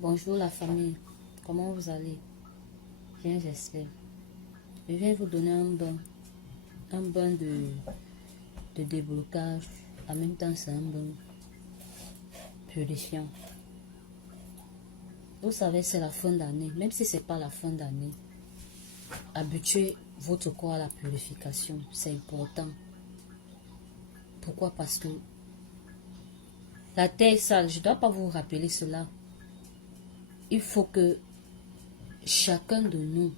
Bonjour la famille, comment vous allez? Bien, j'espère. Je viens vous donner un bain de déblocage. En même temps, c'est un bain purifiant. Vous savez, c'est la fin d'année. Même si ce n'est pas la fin d'année, habituez votre corps à la purification. C'est important. Pourquoi? Parce que la terre est sale. Je ne dois pas vous rappeler cela. Il faut que chacun de nous,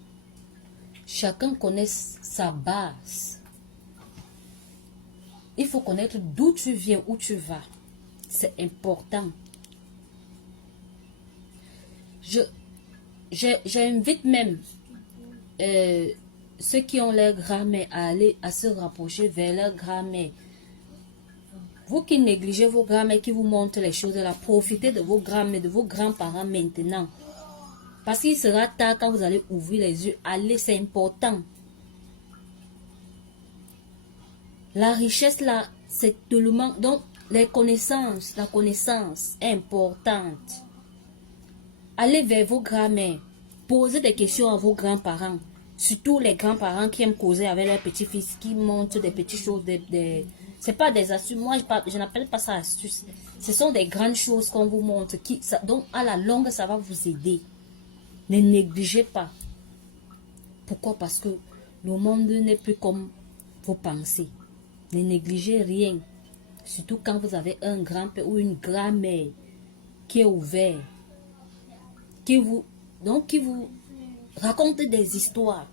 chacun connaisse sa base. Il faut connaître d'où tu viens, où tu vas. C'est important. J'invite même ceux qui ont leur grand-mère à se rapprocher vers leur grand-mère. Vous qui négligez vos grand-mères qui vous montrent les choses, là, profitez de vos grand-mères, de vos grands-parents maintenant. Parce qu'il sera tard quand vous allez ouvrir les yeux. Allez, c'est important. La richesse là, c'est tellement... Donc, les connaissances, la connaissance est importante. Allez vers vos grands-mères. Posez des questions à vos grands-parents. Surtout les grands-parents qui aiment causer avec leurs petits-fils, qui montrent des petites choses. C'est pas des astuces. Moi, je n'appelle pas ça astuces. Ce sont des grandes choses qu'on vous montre. Donc, à la longue, ça va vous aider. Ne négligez pas. Pourquoi? Parce que le monde n'est plus comme vos pensées. Ne négligez rien. Surtout quand vous avez un grand-père ou une grand-mère qui est ouvert. Qui vous raconte des histoires.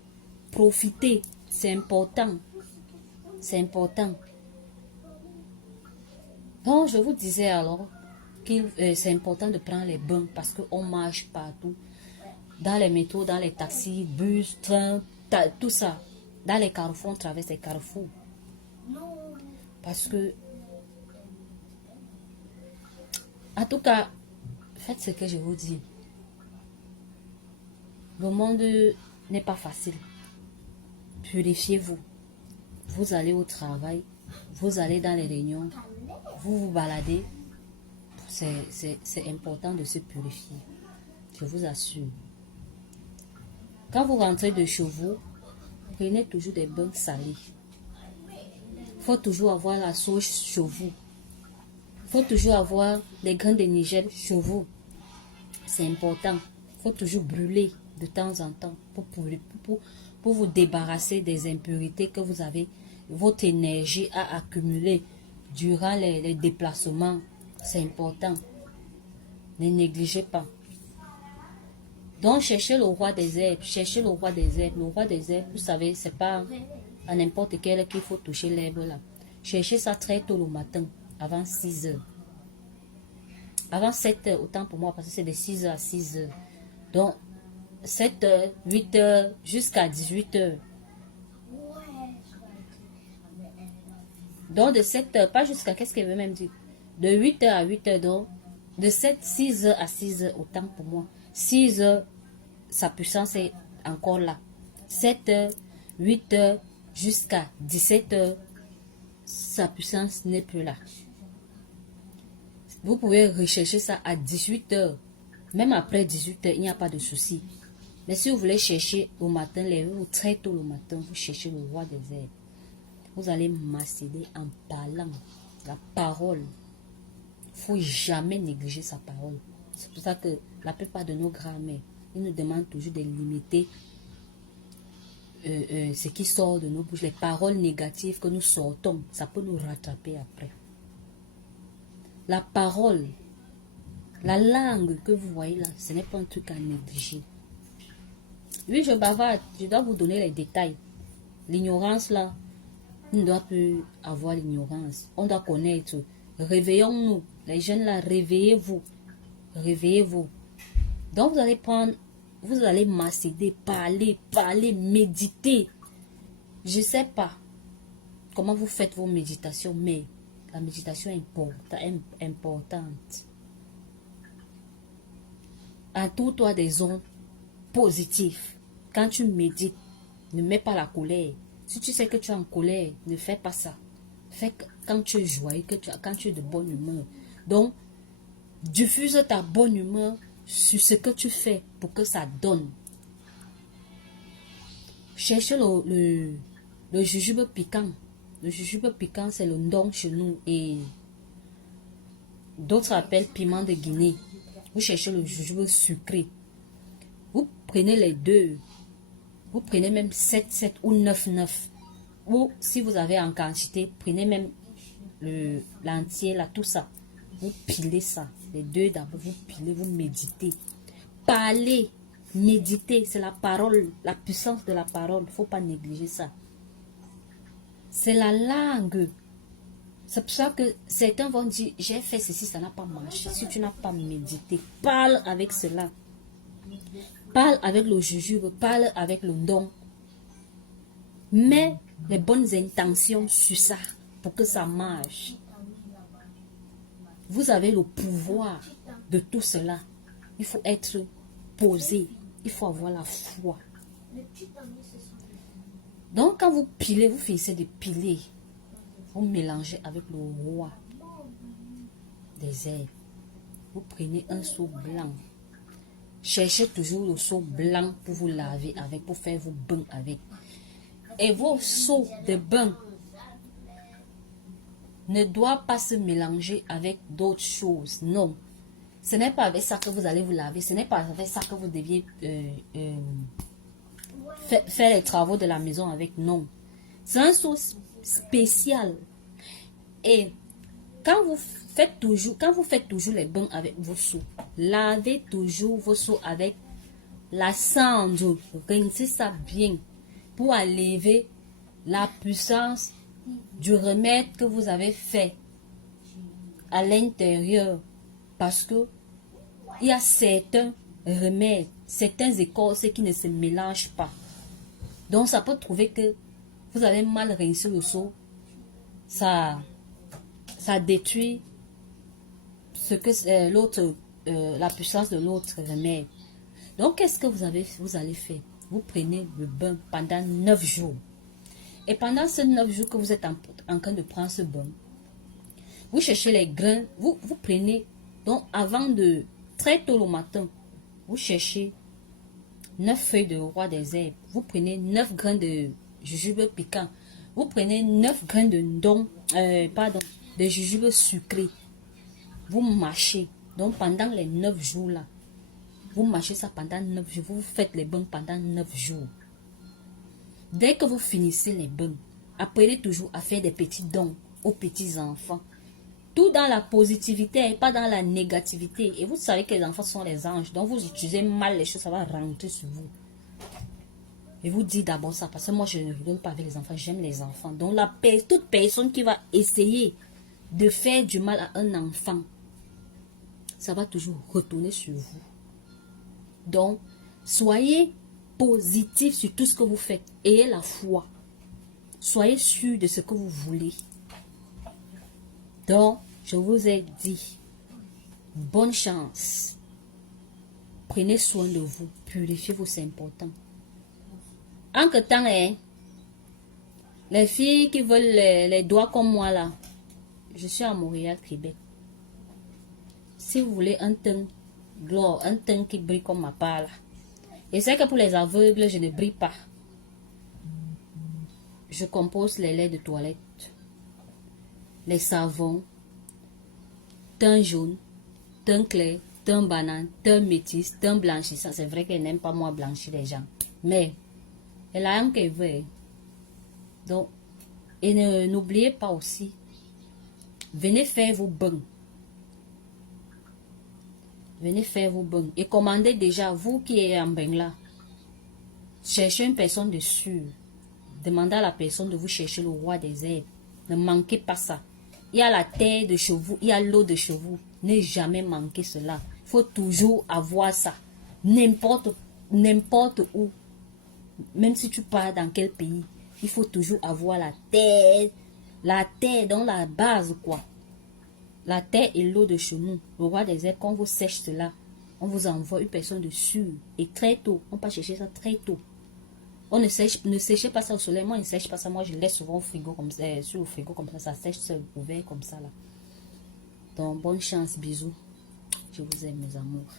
Profitez. C'est important. C'est important. Donc, je vous disais alors que c'est important de prendre les bains parce qu'on marche partout. Dans les métros, dans les taxis, bus, trains, tout ça. Dans les carrefours, on traverse les carrefours. Parce que, en tout cas, faites ce que je vous dis. Le monde n'est pas facile. Purifiez-vous. Vous allez au travail, vous allez dans les réunions, vous vous baladez. C'est important de se purifier. Je vous assure. Quand vous rentrez de chez vous, prenez toujours des bains salés. Il faut toujours avoir la sauge chez vous. Il faut toujours avoir les grains de Niger chez vous. C'est important. Il faut toujours brûler de temps en temps pour vous débarrasser des impurités que vous avez, votre énergie à accumuler durant les déplacements. C'est important. Ne négligez pas. Donc, cherchez le roi des herbes. Cherchez le roi des herbes. Le roi des herbes, vous savez, c'est pas à n'importe quel qu'il faut toucher l'herbe là. Cherchez ça très tôt le matin, avant 6 heures. Avant 7 heures, autant pour moi, parce que c'est de 6 heures à 6 heures. Donc, 7 heures, 8 heures, jusqu'à 18 heures. Donc, de 7 heures, pas jusqu'à, qu'est-ce qu'elle veut même dire? De 8 heures à 8 heures, donc, de 6 heures à 6 heures, autant pour moi. 6 heures, sa puissance est encore là. 7 heures, 8 heures, jusqu'à 17 heures, sa puissance n'est plus là. Vous pouvez rechercher ça à 18 heures. Même après 18 heures, il n'y a pas de souci. Mais si vous voulez chercher au matin, lèvez-vous très tôt le matin, vous cherchez le roi des herbes. Vous allez m'accéder en parlant. La parole. Il ne faut jamais négliger sa parole. C'est pour ça que la plupart de nos grands-mères, ils nous demandent toujours de limiter ce qui sort de nos bouches. Les paroles négatives que nous sortons, ça peut nous rattraper après. La parole, la langue que vous voyez là, ce n'est pas un truc à négliger. Oui, je bavarde, je dois vous donner les détails. L'ignorance là, on ne doit plus avoir l'ignorance. On doit connaître. Réveillons-nous. Les jeunes là, réveillez-vous. Réveillez-vous. Donc vous allez prendre, vous allez m'accéder, parler, méditer. Je ne sais pas comment vous faites vos méditations, mais la méditation est importante. Entoure-toi des ondes positives. Quand tu médites, ne mets pas la colère. Si tu sais que tu es en colère, ne fais pas ça. Fais quand tu es joyeux, quand tu es de bonne humeur. Donc, diffuse ta bonne humeur sur ce que tu fais pour que ça donne. Cherchez le jujube piquant. Le jujube piquant, c'est le ndong chez nous et d'autres appellent piment de Guinée. Vous cherchez le jujube sucré. Vous prenez les deux. Vous prenez même 7 ou 9. Ou si vous avez en quantité, prenez même l'entier, là, tout ça. Vous pilez ça. Les deux d'abord, vous pilez, vous méditez. Parlez, méditez. C'est la parole, la puissance de la parole. Il ne faut pas négliger ça. C'est la langue. C'est pour ça que certains vont dire, j'ai fait ceci, ça n'a pas marché. Si tu n'as pas médité, parle avec cela. Parle avec le jujube, parle avec le don. Mets les bonnes intentions sur ça pour que ça marche. Vous avez le pouvoir de tout cela. Il faut être posé. Il faut avoir la foi. Donc, quand vous pilez, vous finissez de piler. Vous mélangez avec le roi des herbes. Vous prenez un seau blanc. Cherchez toujours le seau blanc pour vous laver avec, pour faire vos bains avec. Et vos seaux de bain ne doivent pas se mélanger avec d'autres choses. Non. Ce n'est pas avec ça que vous allez vous laver. Ce n'est pas avec ça que vous deviez faire les travaux de la maison avec. Non. C'est un seau spécial. Et quand vous faites toujours les bains avec vos seaux, lavez toujours vos seaux avec la cendre. Rincez ça bien pour enlever la puissance du remède que vous avez fait à l'intérieur. Parce que il y a certains remèdes, certaines écorces qui ne se mélangent pas. Donc ça peut trouver que vous avez mal rincé le seau. Ça détruit ce que l'autre, la puissance de l'autre remède. Donc, qu'est-ce que vous allez faire? Vous prenez le bain pendant 9 jours. Et pendant ces 9 jours que vous êtes en train de prendre ce bain, vous cherchez les grains. Vous prenez, donc très tôt le matin, vous cherchez 9 feuilles de roi des herbes. Vous prenez 9 grains de jujube piquant. Vous prenez 9 grains de de jujube sucré. Vous mâchez. Donc pendant les 9 jours là, vous mâchez ça pendant 9 jours. Vous faites les bains pendant 9 jours. Dès que vous finissez les bains, apprenez toujours à faire des petits dons aux petits enfants. Tout dans la positivité et pas dans la négativité. Et vous savez que les enfants sont les anges. Donc vous utilisez mal les choses, ça va rentrer sur vous. Et vous dites d'abord ça, parce que moi je ne rigole pas avec les enfants, j'aime les enfants. Donc toute personne qui va essayer de faire du mal à un enfant, ça va toujours retourner sur vous. Donc, soyez positif sur tout ce que vous faites. Ayez la foi. Soyez sûr de ce que vous voulez. Donc, je vous ai dit, bonne chance. Prenez soin de vous. Purifiez-vous, c'est important. Entre-temps, les filles qui veulent les doigts comme moi là, je suis à Montréal, Québec. Si vous voulez un teint glow, un teint qui brille comme ma part là. Et c'est que pour les aveugles, je ne brille pas. Je compose les laits de toilette, les savons, teint jaune, teint clair, teint banane, teint métis, teint blanchissant. C'est vrai qu'elle n'aime pas moi blanchir les gens. Mais elle a un qu'elle veut. Donc, et n'oubliez pas aussi, venez faire vos bains. Venez faire vos bains. Et commandez déjà, vous qui êtes en bain là, cherchez une personne de sûre. Demandez à la personne de vous chercher le roi des herbes. Ne manquez pas ça. Il y a la terre de chez vous, il y a l'eau de chez vous. Ne jamais manquer cela. Il faut toujours avoir ça. N'importe où. Même si tu pars dans quel pays, il faut toujours avoir la terre dans la base quoi. La terre et l'eau de chez nous. Le roi des herbes, quand on vous sèche cela, on vous envoie une personne de sûre. Et très tôt, on peut chercher ça très tôt. On ne séchez pas ça au soleil. Moi, je ne sèche pas ça. Moi, je laisse souvent au frigo comme ça, sur le frigo comme ça. Ça sèche sur le couvert comme ça là. Donc, bonne chance, bisous. Je vous aime, mes amours.